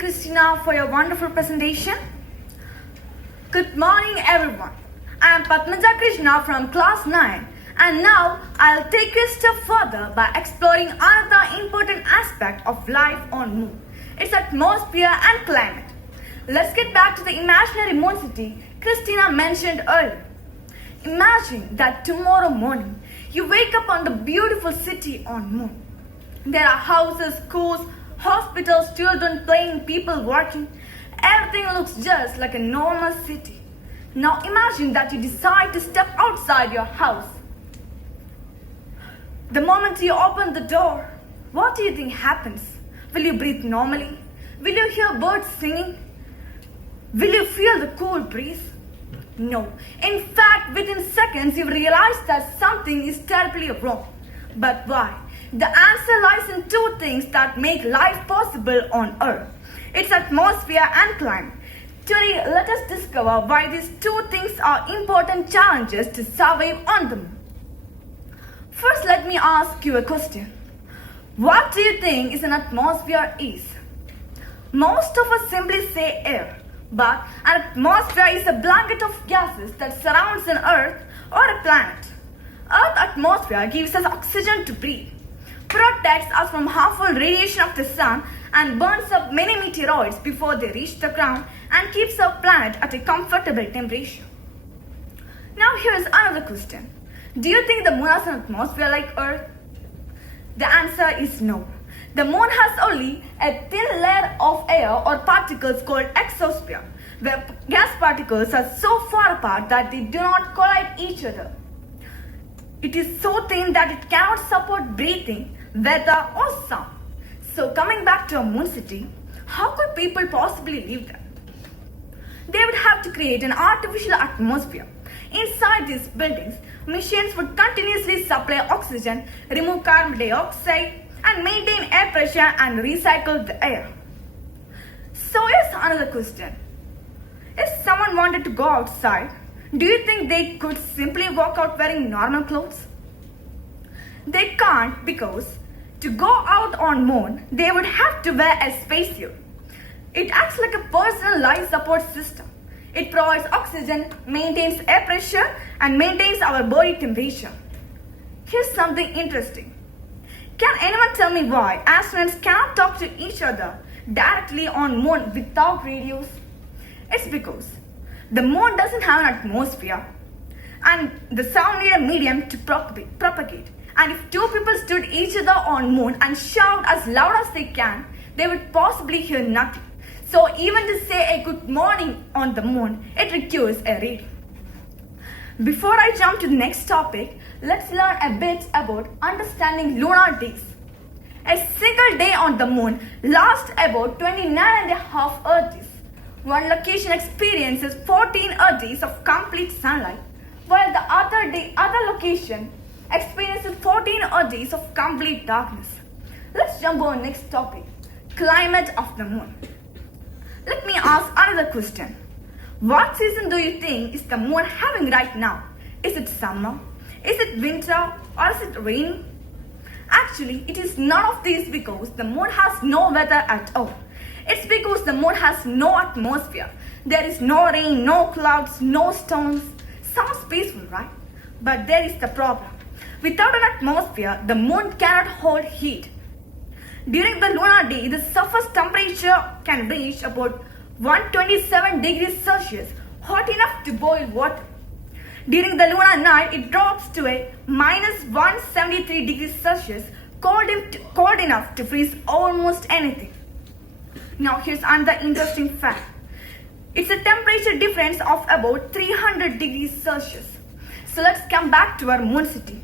Krishana for your wonderful presentation. Good morning everyone. I am Padmaja Krishana from class 9 and now I'll take you a step further by exploring another important aspect of life on Moon, its atmosphere and climate. Let's get back to the imaginary moon city Christina mentioned earlier. Imagine that tomorrow morning you wake up on the beautiful city on Moon. There are houses, schools, hospitals, children playing, people working. Everything looks just like a normal city. Now imagine that you decide to step outside your house. The moment you open the door, what do you think happens? Will you breathe normally? Will you hear birds singing? Will you feel the cool breeze? No. In fact, within seconds you realize that something is terribly wrong. But why? The answer lies in two things that make life possible on Earth: its atmosphere and climate. Today, let us discover why these two things are important challenges to survive on the Moon. First, let me ask you a question. What do you think is an atmosphere is? Most of us simply say air, but an atmosphere is a blanket of gases that surrounds an Earth or a planet. Earth's atmosphere gives us oxygen to breathe, protects us from harmful radiation of the sun, and burns up many meteoroids before they reach the ground and keeps our planet at a comfortable temperature. Now here is another question. Do you think the Moon has an atmosphere like Earth? The answer is no. The Moon has only a thin layer of air or particles called exosphere, where gas particles are so far apart that they do not collide each other. It is so thin that it cannot support breathing, weather or sound. So coming back to a moon city, how could people possibly live there? They would have to create an artificial atmosphere. Inside these buildings, machines would continuously supply oxygen, remove carbon dioxide, and maintain air pressure and recycle the air. So here's another question. If someone wanted to go outside, do you think they could simply walk out wearing normal clothes? They can't, because to go out on Moon, they would have to wear a spacesuit. It acts like a personal life support system. It provides oxygen, maintains air pressure, and maintains our body temperature. Here's something interesting. Can anyone tell me why astronauts cannot talk to each other directly on Moon without radios? It's because the Moon doesn't have an atmosphere, and the sound need a medium to propagate. And if two people stood each other on Moon and shout as loud as they can, they would possibly hear nothing. So even to say a good morning on the Moon, it requires a radio. Before I jump to the next topic, let's learn a bit about understanding lunar days. A single day on the Moon lasts about 29 and a half Earth days. One location experiences 14 Earth days of complete sunlight, while the other location experiences 14 Earth days of complete darkness. Let's jump on next topic, climate of the Moon. Let me ask another question. What season do you think is the Moon having right now? Is it summer? Is it winter? Or is it rainy? Actually, it is none of these because the Moon has no weather at all. It's because the Moon has no atmosphere. There is no rain, no clouds, no storms. Sounds peaceful, right? But there is the problem. Without an atmosphere, the Moon cannot hold heat. During the lunar day, the surface temperature can reach about 127 degrees Celsius, hot enough to boil water. During the lunar night, it drops to a minus 173 degrees Celsius, cold enough to freeze almost anything. Now here's another interesting fact. It's a temperature difference of about 300 degrees Celsius. So let's come back to our moon city.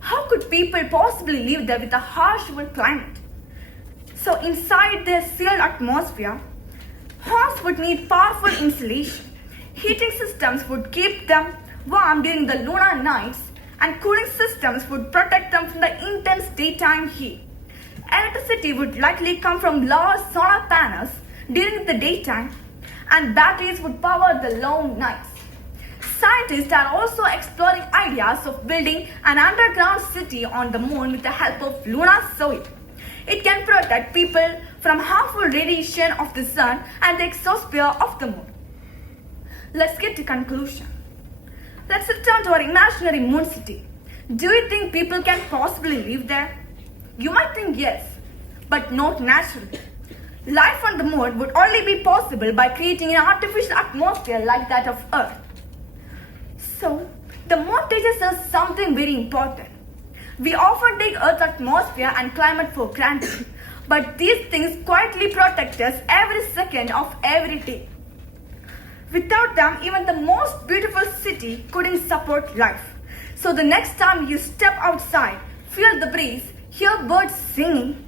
How could people possibly live there with a harsh wood climate? So inside their sealed atmosphere, homes would need powerful insulation. Heating systems would keep them warm during the lunar nights, and cooling systems would protect them from the intense daytime heat. Electricity would likely come from large solar panels during the daytime, and batteries would power the long nights. Scientists are also exploring ideas of building an underground city on the Moon with the help of lunar soil. It can protect people from harmful radiation of the sun and the exosphere of the moon. Let's get to conclusion. Let's return to our imaginary moon city. Do you think people can possibly live there? You might think yes, but not naturally. Life on the moon would only be possible by creating an artificial atmosphere like that of Earth. So, the moon teaches us something very important. We often take Earth's atmosphere and climate for granted, but these things quietly protect us every second of every day. Without them, even the most beautiful city couldn't support life. So the next time you step outside, feel the breeze, hear birds singing,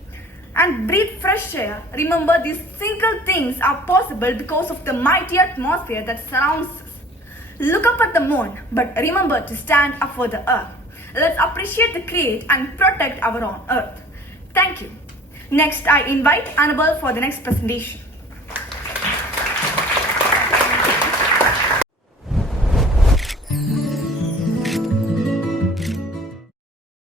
and breathe fresh air, remember these single things are possible because of the mighty atmosphere that surrounds us. Look up at the moon, but remember to stand up for the earth. Let's appreciate the create and protect our own earth. Thank you. Next, I invite Annabelle for the next presentation.